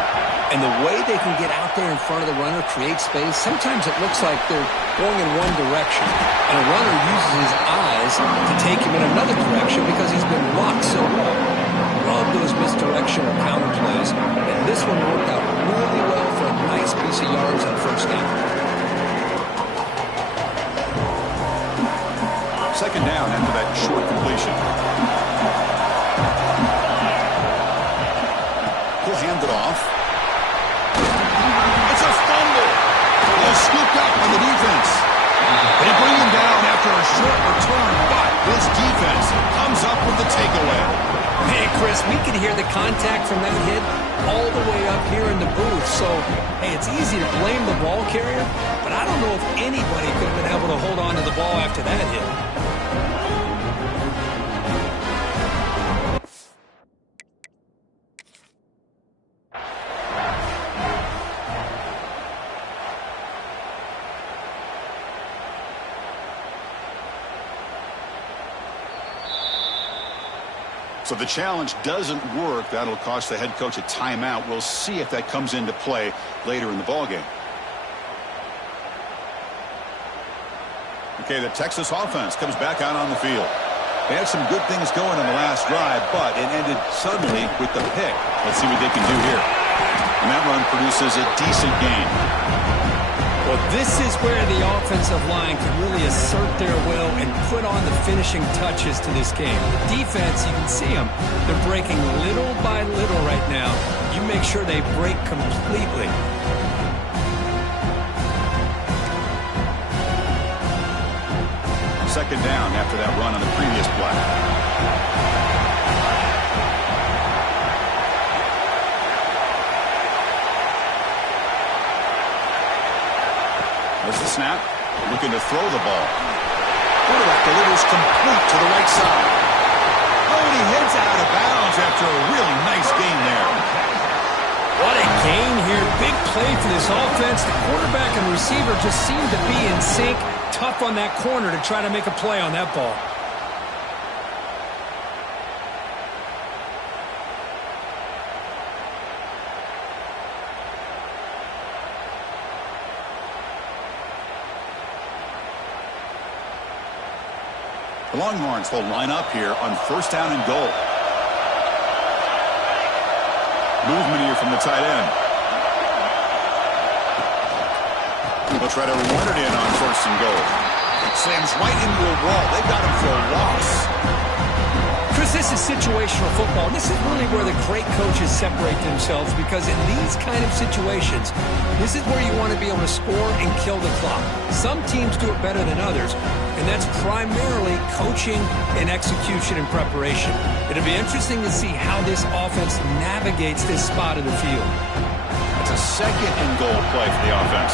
And the way they can get out there in front of the runner, create space, sometimes it looks like they're going in one direction. And a runner uses his eyes to take him in another direction because he's been blocked so well. Love those misdirection or counter plays. And this one worked out really well for a nice piece of yards on first down. Second down after that short completion. He'll hand it off. It's a fumble. He's scooped up on the defense. They bring him down after a short return, but this defense comes up with the takeaway. Hey, Chris, we can hear the contact from that hit all the way up here in the booth. So, hey, it's easy to blame the ball carrier, but I don't know if anybody could have been able to hold on to the ball after that hit. So the challenge doesn't work. That'll cost the head coach a timeout. We'll see if that comes into play later in the ballgame. Okay, the Texas offense comes back out on the field. They had some good things going on the last drive, but it ended suddenly with the pick. Let's see what they can do here. And that run produces a decent gain. Well, this is where the offensive line can really assert their will and put on the finishing touches to this game. The defense, you can see them. They're breaking little by little right now. You make sure they break completely. Second down after that run on the previous play. There's the snap. Looking to throw the ball. Quarterback delivers complete to the right side. Oh, and he heads out of bounds after a really nice gain there. What a gain here. Big play for this offense. The quarterback and receiver just seem to be in sync. Tough on that corner to try to make a play on that ball. The Longhorns will line up here on first down and goal. Movement here from the tight end. They'll try to run it in on first and goal. Slams right into a wall. They've got him for a loss. Chris, this is situational football. This is really where the great coaches separate themselves, because in these kind of situations, this is where you want to be able to score and kill the clock. Some teams do it better than others, and that's primarily coaching and execution and preparation. It'll be interesting to see how this offense navigates this spot of the field. It's a second and goal play for the offense.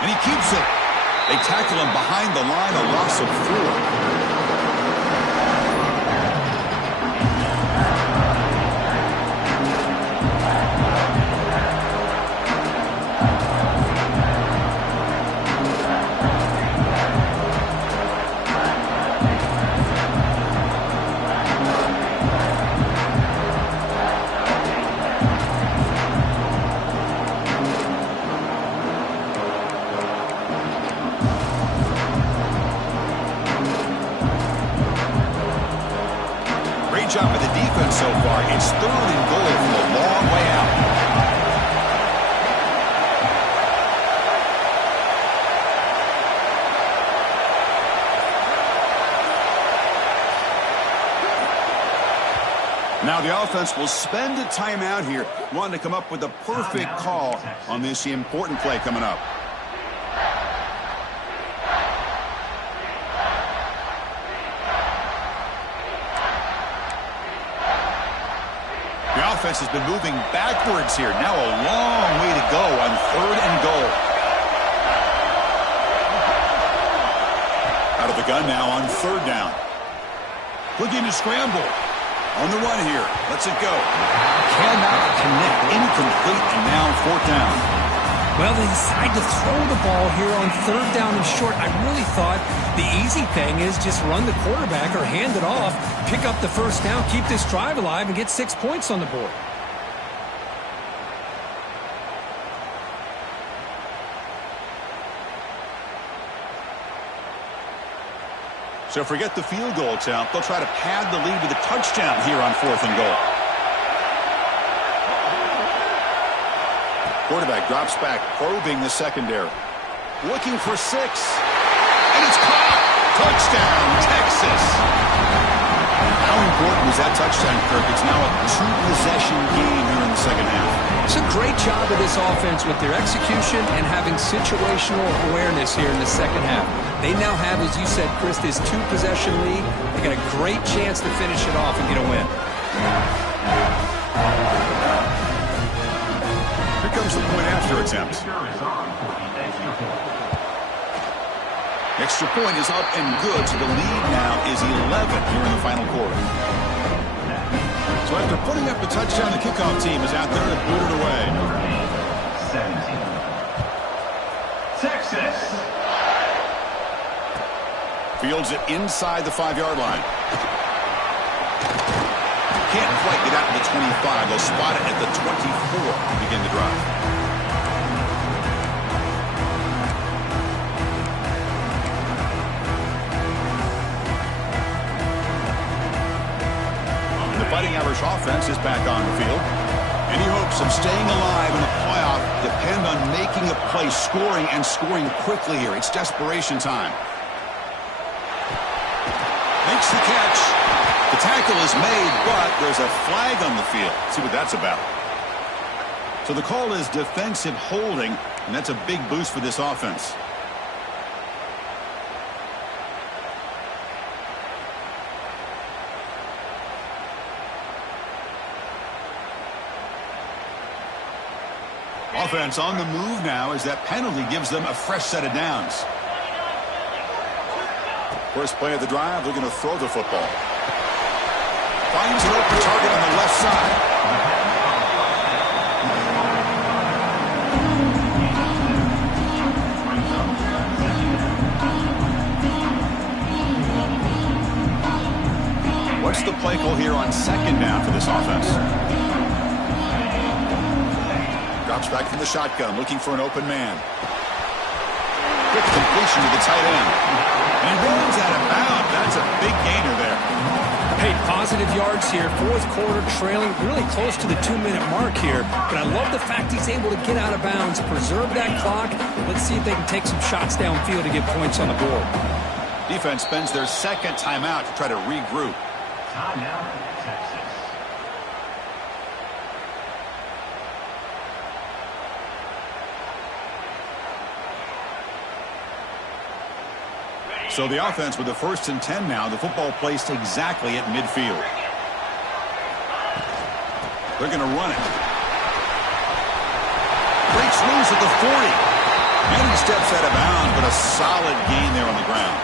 And he keeps it. They tackle him behind the line, a loss of 4. Job of the defense so far. It's third and goal from a long way out. Now the offense will spend a timeout here, wanting to come up with the perfect call on this important play coming up. Offense has been moving backwards here. Now a long way to go on third and goal. Out of the gun now on third down. Looking to scramble. On the run here. Lets it go. Cannot connect. Incomplete, and now fourth down. Well, they decide to throw the ball here on 3rd down and short. I really thought the easy thing is just run the quarterback or hand it off, pick up the 1st down, keep this drive alive, and get 6 points on the board. So forget the field goal attempt. They'll try to pad the lead with a touchdown here on 4th and goal. Quarterback drops back, probing the secondary. Looking for 6. And it's caught. Touchdown, Texas. How important was that touchdown, Kirk? It's now a 2-possession game here in the second half. It's a great job of this offense with their execution and having situational awareness here in the second half. They now have, as you said, Chris, this 2-possession lead. They got a great chance to finish it off and get a win. Here comes the point after attempt. Extra point is up and good, so the lead now is 11 here in the final quarter. So after putting up the touchdown, the kickoff team is out there to boot it away. 17. Texas. Fields it inside the 5-yard line. Can't quite get out to the 25. They'll spot it at the 24 to begin the drive. Fighting Irish offense is back on the field. Any hopes of staying alive in the playoff depend on making a play, scoring, and scoring quickly here. It's desperation time. Makes the catch. The tackle is made, but there's a flag on the field. Let's see what that's about. So the call is defensive holding, and that's a big boost for this offense. Offense on the move now as that penalty gives them a fresh set of downs. First play of the drive, they're going to throw the football. Finds an open target on the left side. What's the play call here on 2nd down for this offense? Drops back from the shotgun, looking for an open man. Quick completion to the tight end. And he runs out of bounds. That's a big gainer there. Hey, positive yards here. 4th quarter trailing really close to the 2-minute mark here. But I love the fact he's able to get out of bounds, preserve that clock. Let's see if they can take some shots downfield to get points on the board. Defense spends their 2nd timeout to try to regroup. Timeout, Texas. So the offense with the 1st and 10 now. The football placed exactly at midfield. They're going to run it. Breaks loose at the 40. And he steps out of bounds, but a solid gain there on the ground.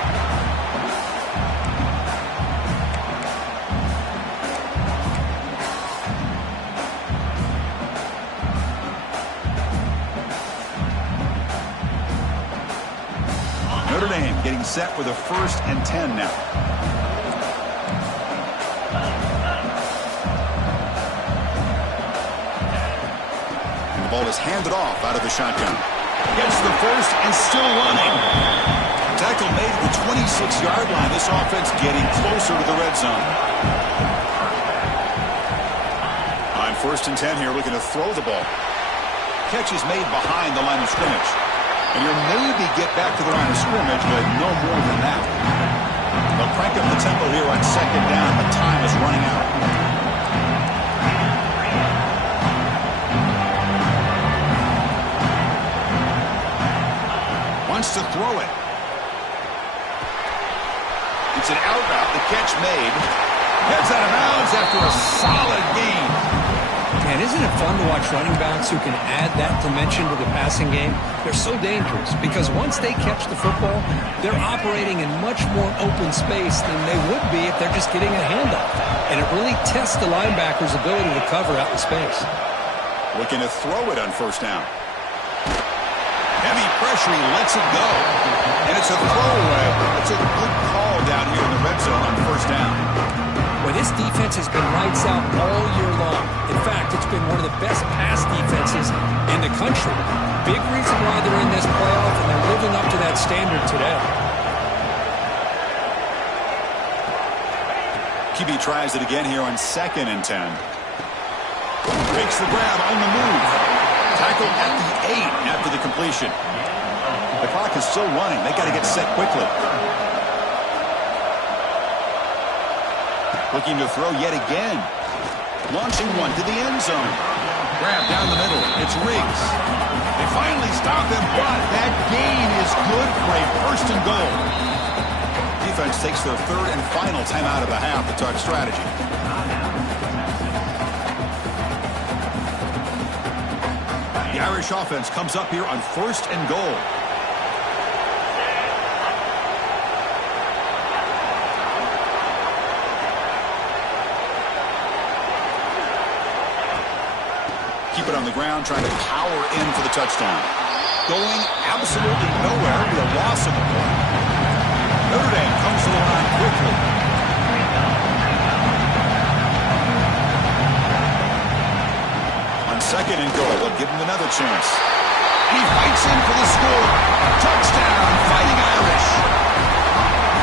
Notre Dame getting set for the 1st and 10 now. And the ball is handed off out of the shotgun. Gets the 1st and still running. Tackle made at the 26-yard line. This offense getting closer to the red zone. On 1st and 10 here, looking to throw the ball. Catch is made behind the line of scrimmage. And you'll maybe get back to the line of scrimmage, but no more than that. They'll crank up the tempo here on 2nd down, but time is running out. Wants to throw it. It's an out route, the catch made. Heads out of bounds after a solid gain. And isn't it fun to watch running backs who can add that dimension to the passing game? They're so dangerous because once they catch the football, they're operating in much more open space than they would be if they're just getting a handoff. And it really tests the linebacker's ability to cover out in space. Looking to throw it on 1st down. Heavy pressure, he lets it go. And it's a throwaway. It's a good call down here in the red zone on first down. Well, this defense has been lights out all year long. In fact, it's been one of the best pass defenses in the country. Big reason why they're in this playoff, and they're living up to that standard today. QB tries it again here on 2nd and 10. Makes the grab on the move. Tackled at the 8 after the completion. The clock is still running. They got to get set quickly. Looking to throw yet again. Launching one to the end zone. Grab down the middle. It's Riggs. They finally stop him, but that gain is good for a 1st and goal. Defense takes their 3rd and final timeout of the half to talk strategy. The Irish offense comes up here on 1st and goal. Keep it on the ground, trying to power in for the touchdown. Going absolutely nowhere with a loss of the ball. Notre Dame comes to the line quickly. On 2nd and goal, they'll give him another chance. And he fights in for the score. Touchdown, Fighting Irish.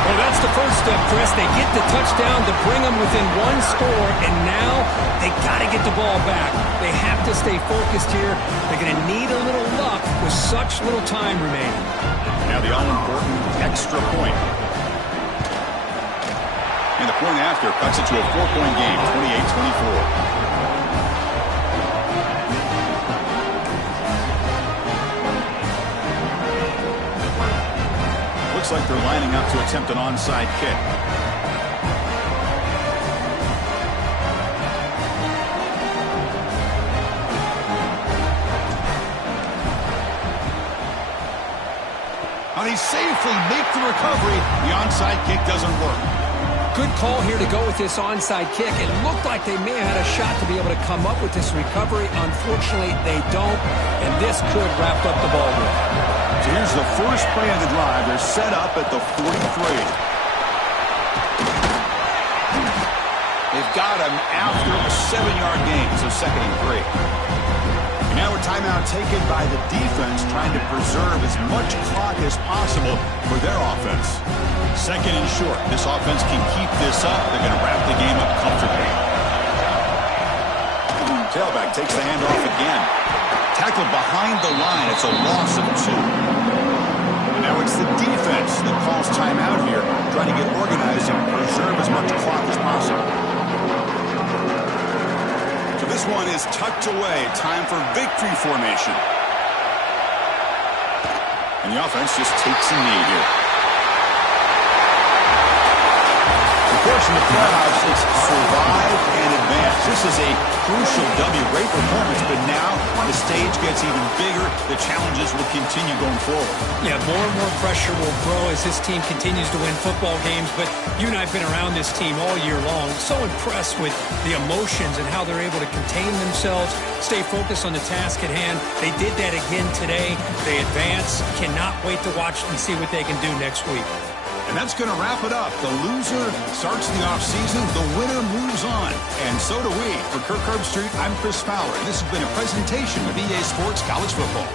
Well, that's the first step, Chris. They get the touchdown to bring them within 1 score, and now they got to get the ball back. They have to stay focused here. They're going to need a little luck with such little time remaining. Now the all-important extra point. And the point after cuts it to a 4-point game, 28-24. Looks like they're lining up to attempt an onside kick. How they safely make the recovery. The onside kick doesn't work. Good call here to go with this onside kick. It looked like they may have had a shot to be able to come up with this recovery. Unfortunately, they don't, and this could wrap up the ball game. So here's the first play of the drive. They're set up at the 43. They've got him after a 7-yard gain, so 2nd and 3. And now a timeout taken by the defense, trying to preserve as much clock as possible for their offense. 2nd and short. This offense can keep this up. They're going to wrap the game up comfortably. Tailback takes the handoff again. Tackled behind the line. It's a loss of 2. And now it's the defense that calls timeout here, trying to get organized and preserve as much clock as possible. So this one is tucked away. Time for victory formation. And the offense just takes a knee here. Of course, in the playoffs, it's survive and advance. This is a crucial W. Great performance, but now the stage gets even bigger. The challenges will continue going forward. Yeah, more and more pressure will grow as this team continues to win football games. But you and I have been around this team all year long. So impressed with the emotions and how they're able to contain themselves, stay focused on the task at hand. They did that again today. They advance. Cannot wait to watch and see what they can do next week. And that's going to wrap it up. The loser starts the offseason. The winner moves on. And so do we. For Kirk Herbstreit, I'm Chris Fowler. This has been a presentation of EA Sports College Football.